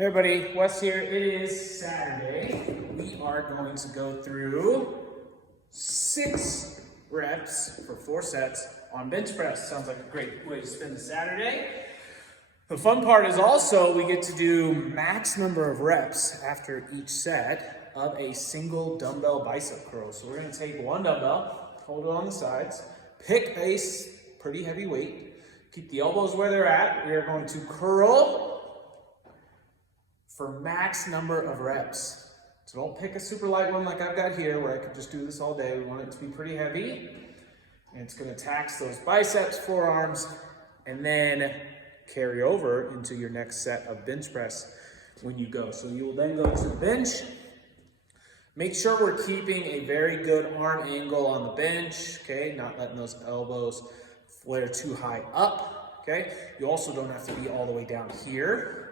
Hey everybody, Wes here. It is Saturday. We are going to go through 6 reps for 4 sets on bench press. Sounds like a great way to spend the Saturday. The fun part is also we get to do max number of reps after each set of a single dumbbell bicep curl. So we're going to take one dumbbell, hold it on the sides, pick a pretty heavy weight, keep the elbows where they're at. We are going to curl for max number of reps. So don't pick a super light one like I've got here where I could just do this all day. We want it to be pretty heavy. And it's gonna tax those biceps, forearms, and then carry over into your next set of bench press when you go. So you will then go to the bench. Make sure we're keeping a very good arm angle on the bench, okay? Not letting those elbows flare too high up, okay? You also don't have to be all the way down here.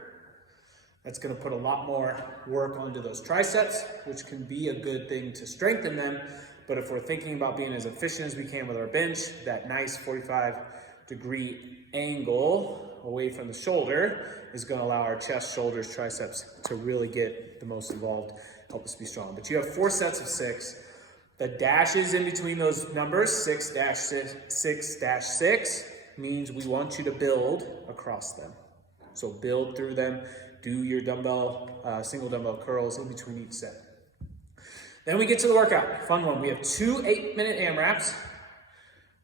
That's going to put a lot more work onto those triceps, which can be a good thing to strengthen them. But if we're thinking about being as efficient as we can with our bench, that nice 45-degree angle away from the shoulder is going to allow our chest, shoulders, triceps to really get the most involved, help us be strong. But you have 4 sets of 6. The dashes in between those numbers, 6-6 means we want you to build across them. So build through them. Do your dumbbell, single dumbbell curls in between each set. Then we get to the workout, fun one. We have 2 8-minute AMRAPs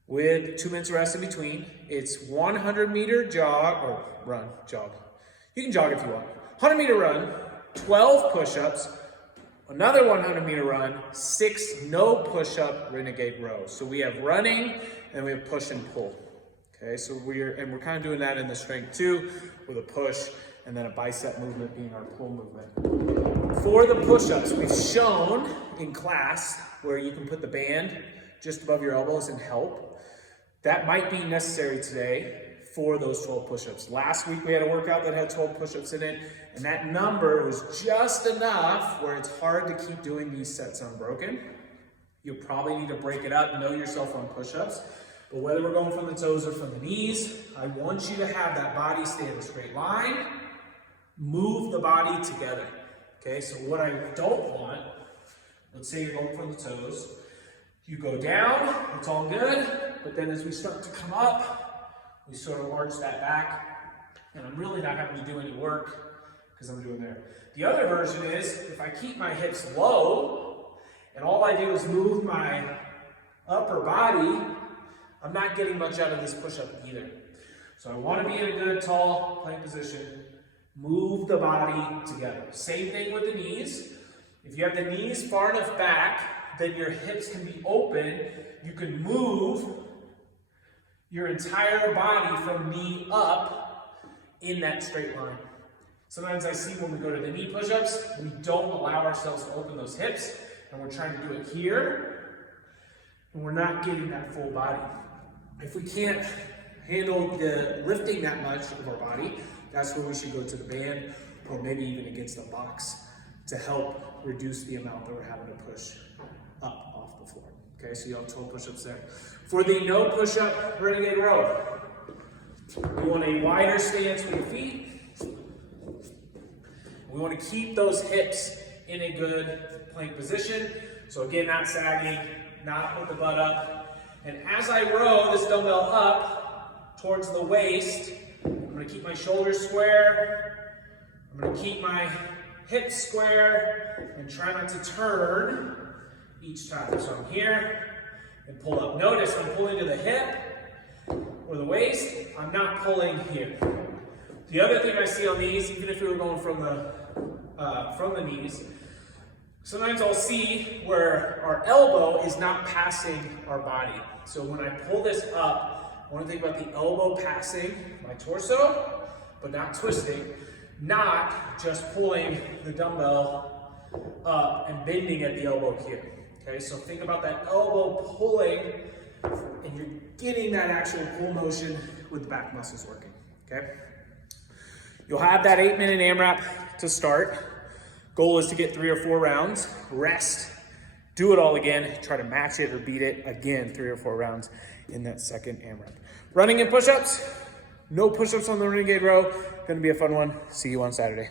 with 2 minutes of rest in between. It's 100-meter jog, or run, jog. You can jog if you want. 100-meter run, 12 push-ups, another 100-meter run, 6 no push-up renegade rows. So we have running and we have push and pull. Okay, so we're kind of doing that in the strength too, with a push and then a bicep movement being our pull movement. For the push-ups, we've shown in class where you can put the band just above your elbows and help. That might be necessary today for those 12 push-ups. Last week we had a workout that had 12 push-ups in it, and that number was just enough where it's hard to keep doing these sets unbroken. You'll probably need to break it up, know yourself on push-ups. But whether we're going from the toes or from the knees, I want you to have that body stay in a straight line. Move the body together. Okay, so what I don't want, let's say you're going from the toes, you go down, it's all good, but then as we start to come up, we sort of arch that back, and I'm really not having to do any work because I'm doing there. The other version is, if I keep my hips low, and all I do is move my upper body, I'm not getting much out of this push-up either. So I want to be in a good, tall, plank position. Move the body together. Same thing with the knees. If you have the knees far enough back, then your hips can be open. You can move your entire body from knee up in that straight line. Sometimes I see when we go to the knee push-ups, we don't allow ourselves to open those hips, and we're trying to do it here, and we're not getting that full body. If we can't handle the lifting that much of our body, that's where we should go to the band or maybe even against the box to help reduce the amount that we're having to push up off the floor. Okay, so you have 12 push-ups there. For the no push-up renegade row, we want a wider stance with your feet. We want to keep those hips in a good plank position. So again, not sagging, not with the butt up. And as I row this dumbbell up towards the waist, I'm going to keep my shoulders square. I'm going to keep my hips square and try not to turn each time. So I'm here and pull up. Notice I'm pulling to the hip or the waist. I'm not pulling here. The other thing I see on these, even if we were going from the knees, sometimes I'll see where our elbow is not passing our body. So when I pull this up, I want to think about the elbow passing my torso, but not twisting, not just pulling the dumbbell up and bending at the elbow here. Okay, so think about that elbow pulling, and you're getting that actual pull motion with the back muscles working. Okay, you'll have that 8-minute AMRAP to start. Goal is to get 3 or 4 rounds, rest, do it all again, try to match it or beat it again 3 or 4 rounds in that second AMRAP. Running and push-ups, no push-ups on the renegade row. Gonna be a fun one. See you on Saturday.